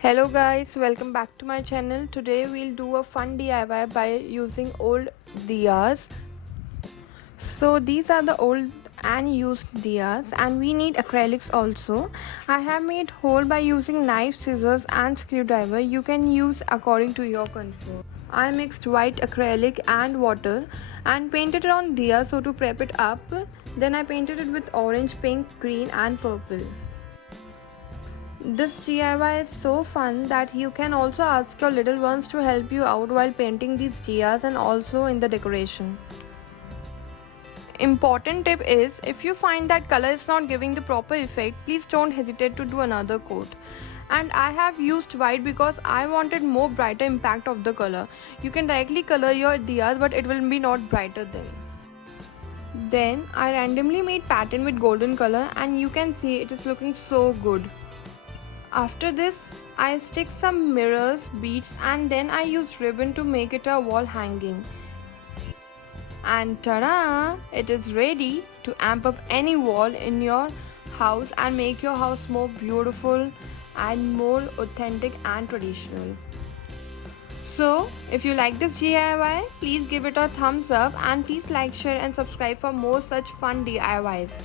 Hello guys, welcome back to my channel. Today we'll do a fun DIY by using old diyas. So these are the old and used diyas and we need acrylics also. I have made hole by using knife, scissors and screwdriver. You can use according to your comfort. I mixed white acrylic and water and painted it on diya so to prep it up. Then I painted it with orange, pink, green and purple. This DIY is so fun that you can also ask your little ones to help you out while painting these diyas and also in the decoration. Important tip is, if you find that color is not giving the proper effect, please don't hesitate to do another coat. And I have used white because I wanted more brighter impact of the color. You can directly color your diyas but it will be not brighter then. Then I randomly made pattern with golden color and you can see it is looking so good. After this, I stick some mirrors, beads and then I use ribbon to make it a wall hanging. And ta-da! It is ready to amp up any wall in your house and make your house more beautiful and more authentic and traditional. So, if you like this DIY, please give it a thumbs up and please like, share and subscribe for more such fun DIYs.